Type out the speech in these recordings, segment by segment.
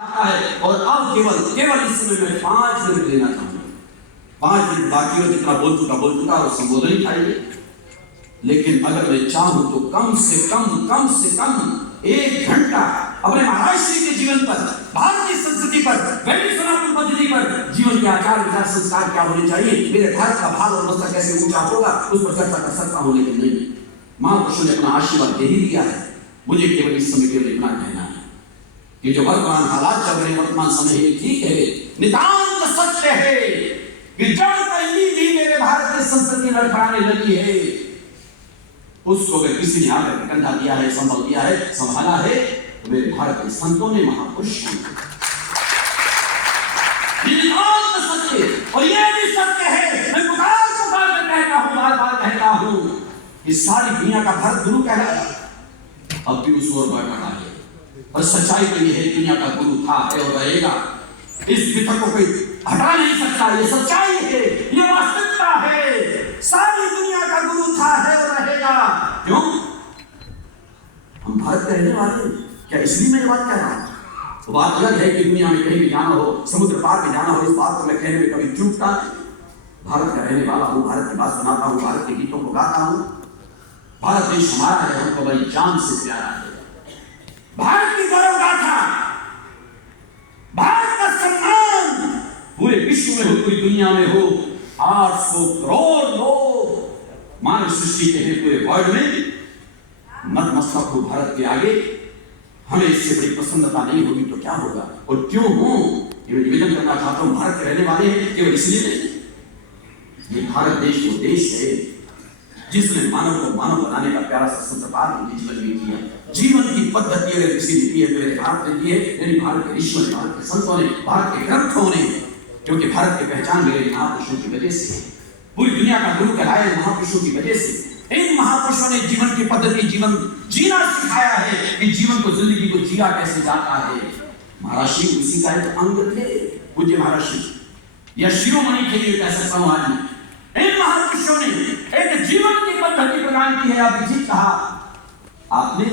है। और अब केवल इस समय में 5 मिनट लेना चाहूंगा। 5 मिनट बाकी हो, जितना बोल चुका और संबोधन ही खाइए। लेकिन अगर मैं चाहूं तो कम से कम 1 घंटा अपने महाराज श्री के जीवन पर, भारतीय संस्कृति पर, वैदिक सनातन पद्धति पर, जीवन के आचार विचार संस्कार क्या होने चाहिए, मेरे भारत का भाव और मस्तक कैसे ऊंचा होगा, उस पर चर्चा कर सकता हूं। लेकिन नहीं, महापुरुषों ने अपना आशीर्वाद दे ही दिया है। मुझे केवल इस समय केवल इतना कहना है कि जो वर्तमान हालात चल रहे, वर्तमान समय ये ठीक है, नितांत सत्य है कि जब कहीं भी मेरे भारत की संस्कृति लड़खड़ाने लगी है, उसको अगर किसी ने आकर कंधा दिया है, संभल दिया है, संभाला है, तो मेरे भारत के संतों ने, महापुरुषों ने। सत्य, और ये भी सत्य है, मैं पुकार कर कहता हूं, बार-बार कहता हूं, इस सारी दुनिया का भारत गुरु कहलाया, अब भी उस ओर बढ़ रहा है। और सच्चाई तो ये है, दुनिया का गुरु था, है और रहेगा। इस वितर्क को कोई हटा नहीं सकता। ये सच्चाई है, ये वास्तविकता है। सारी दुनिया का गुरु था, है और रहेगा। क्यों? हम भारत के रहने वाले, क्या इसलिए मैं बात कह रहा हूं? तो बात अलग है कि दुनिया में कहीं भी जाना हो, समुद्र पार में जाना हो, इस बात को मैं कहने में कभी चूकता नहीं। भारत का रहने वाला हूं, भारत की बात सुनाता हूं, भारत के गीतों को गाता हूं। भारत देश हमारा है, हमको बड़ी जान से प्यारा है। भारत की गौरव गाथा, भारत का सम्मान पूरे विश्व में हो, पूरी दुनिया में हो। 800 करोड़ लोग मानव सृष्टि के हैं पूरे वर्ल्ड में, नतमस्तक हो भारत के आगे। हमें इससे बड़ी प्रसन्नता नहीं होगी तो क्या होगा? और क्यों हो, ये निवेदन करना चाहता हूं। भारत के रहने वाले हैं केवल इसलिए नहीं, ये भारत देश वो देश है जिसने मानव को मानव बनाने का प्यारा सा सूत्रपात उनके जीवन में किया। जीवन की पद्धति अगर किसी ने दी है, मेरे भारत ने दी है, यानी भारत के ऋषियों ने, भारत के संतों ने, भारत के ग्रंथों ने, क्योंकि भारत की पहचान मेरे महापुरुषों की वजह से, पूरी दुनिया का गुरु कहलाए महापुरुषों की वजह से। इन महापुरुषों ने जीवन की पद्धति, जीवन जीना सिखाया है कि जीवन को, जिंदगी को जिया कैसे जाता है। महाराज श्री उसी का एक अंग थे, पूज्य महाराज श्री या शिरोमणि के लिए कह सकता हूं। आज इन महापुरुषों ने एक जीवन की पद्धति प्रदान की है। अभी जी कहा आपने,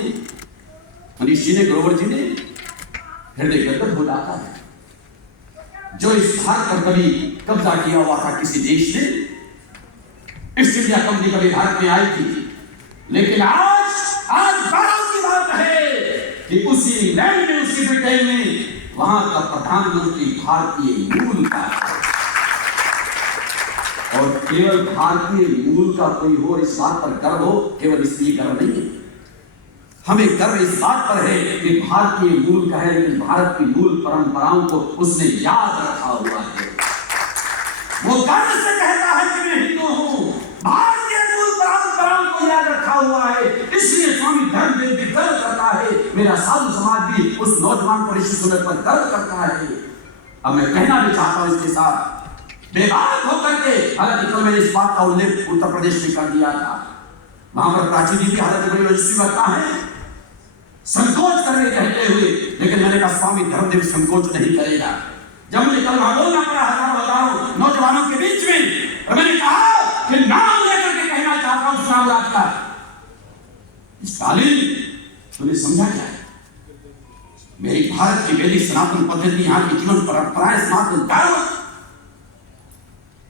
मनीष जी ने, ग्रोवर जी ने, हृदय गदगद हो जाता है। जो इस भारत पर कभी कब्जा किया हुआ था किसी देश ने, ईस्ट इंडिया कंपनी कभी भारत में आई थी, लेकिन आज गौरव की बात है कि उसी इंग्लैंड में, उसी ब्रिटेन में, वहां का प्रधानमंत्री भारतीय मूल का, और केवल भारतीय मूल का कोई हो, इस बात पर गर्व हो, केवल इसलिए गर्व नहीं है, हमें गर्व इस बात पर है कि भारतीय मूल का है, लेकिन भारत की मूल परंपराओं को उसने याद रखा हुआ है। वो गर्व से कहता है कि मैं हिंदू हूं, भारतीय मूल परंपराओं को याद रखा हुआ है। इसलिए स्वामी धर्मदेव भी गर्व करता है, मेरा साधु समाज भी उस नौजवान को ऋषि सुनत पर गर्व करता है। अब मैं कहना भी चाहता हूं इसके साथ बेबाक होकर के, हालांकि कल मैंने इस बात का उल्लेख उत्तर प्रदेश में कर दिया था, वहां पर प्राची जी की हालत बड़ी रजिस्ट्री लगता है संकोच करने कहते हुए, लेकिन मैंने कहा स्वामी धर्मदेव संकोच नहीं करेगा। जब मुझे कल वहां बोलना पड़ा हजारों नौजवानों के बीच में, और मैंने कहा कि नाम लेकर के कहना चाहता हूं चुनाव राज का, स्टालिन तुमने समझा क्या है? मेरी भारत की वैदिक सनातन पद्धति, यहाँ की जीवन परंपराएं, सनातन धर्म,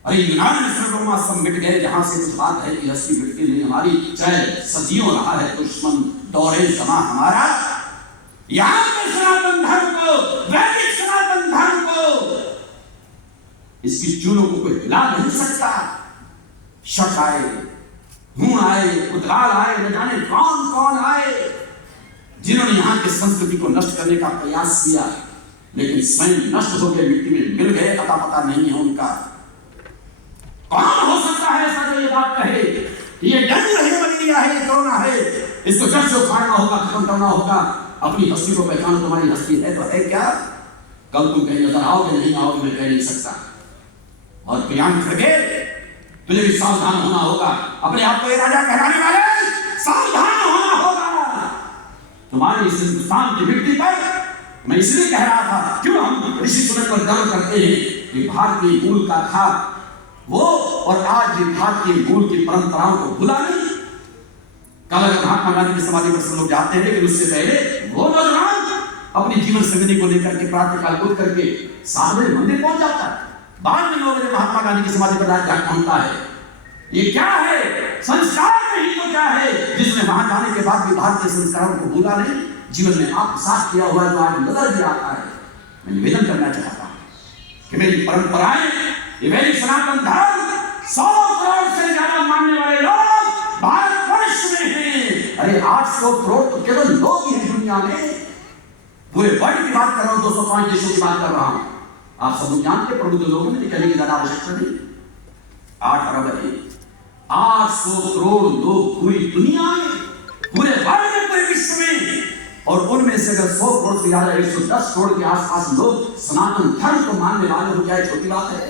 अरे यूनान में सर्वमा सब मिट गए, जहां से कुछ बात है कि हस्ती मिटती नहीं हमारी, चाहे सदियों रहा है दुश्मन दौरे जमा हमारा। यहां के सनातन धर्म को, वैदिक सनातन धर्म को, इसकी चूलों को कोई हिला नहीं सकता। शक आए, हूं आए, उद्गार आए, न जाने कौन कौन आए, जिन्होंने यहाँ की संस्कृति को नष्ट करने का प्रयास किया, लेकिन स्वयं नष्ट होकर मिट्टी में मिल गए, अता पता नहीं है उनका। कौन हो सकता है ऐसा जो ये बात कहे कि ये डेंगू है, मलेरिया है, ये कोरोना है, इसको जड़ से उखाड़ना होगा, खत्म करना होगा। अपनी हस्ती को पहचानो, तुम्हारी हस्ती है तो है क्या? कल तुम कहीं नजर आओगे, नहीं आओगे, मैं कह नहीं सकता। और प्रियांक खड़गे, तुझे भी सावधान होना होगा। अपने आप को ये राजा कहलाने वाले, सावधान होना होगा। तुम्हारी इस हिंदुस्तान की मिट्टी पर मैं इसलिए कह रहा था, क्यों हम ऋषि सुनत पर गर्व करते हैं कि भारतीय मूल का था वो, और आज भी भारतीय मूल की परंपराओं को भुला नहीं। कल महात्मा गांधी की समाधि पर सब लोग जाते हैं, लेकिन उससे पहले वो नौजवान अपनी जीवन संगति को लेकर के प्रातःकाल उठ करके 7 बजे मंदिर पहुंच जाता है। बाद में 9 बजे महात्मा गांधी की समाधि पर जाकर पहुंचता है। ये क्या है? संस्कार नहीं तो क्या है जिसने वहां जाने के बाद भी भारतीय संस्कारों को भूला नहीं, जीवन में आत्मसात किया हुआ जो आज नजर भी आता है। मैं निवेदन करना चाहता हूं कि मेरी परंपराएं, ये मेरी सनातन धर्म 100 करोड़ से ज्यादा मानने वाले लोग भारतवर्ष में हैं। अरे 800 करोड़ तो केवल लोग ही हैं दुनिया में। पूरे वर्ल्ड की बात कर रहा हूं, 205 देशों की बात कर रहा हूं। आप सब लोग जानते, प्रबुद्ध लोगों में कहने की ज्यादा आवश्यकता नहीं। 8 अरब है, 800 करोड़ लोग पूरी दुनिया में, पूरे वर्ल्ड में, पूरे विश्व में, और उनमें से अगर 100 करोड़ से ज्यादा 110 करोड़ के आसपास लोग सनातन धर्म को मानने वाले हो जाए, छोटी बात है,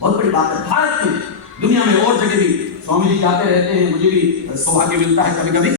बहुत बड़ी बात है। भारत में, दुनिया में और जगह भी स्वामी जी जाते रहते हैं, मुझे भी सौभाग्य मिलता है कभी कभी।